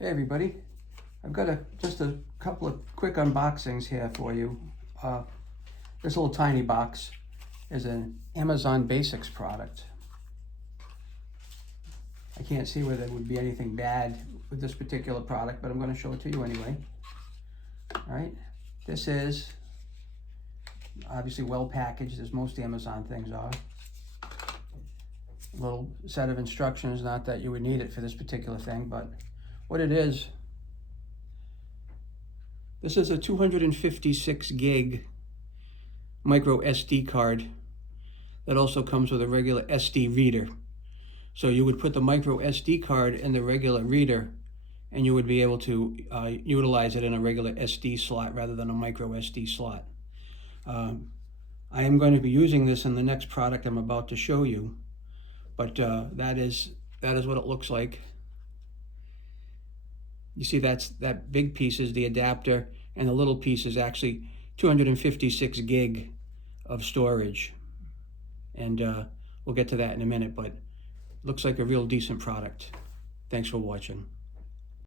Hey everybody, I've got just a couple of quick unboxings here for you. This little tiny box is an Amazon Basics product. I can't see whether there would be anything bad with this particular product, but I'm going to show it to you anyway. All right, this is obviously well packaged, as most Amazon things are. A little set of instructions, not that you would need it for this particular thing, but what it is, this is a 256 gig micro SD card that also comes with a regular SD reader. So you would put the micro SD card in the regular reader and you would be able to utilize it in a regular SD slot rather than a micro SD slot. I am going to be using this in the next product I'm about to show you, but that is what it looks like. You see, that big piece is the adapter, and the little piece is actually 256 gig of storage. And we'll get to that in a minute, but looks like a real decent product. Thanks for watching.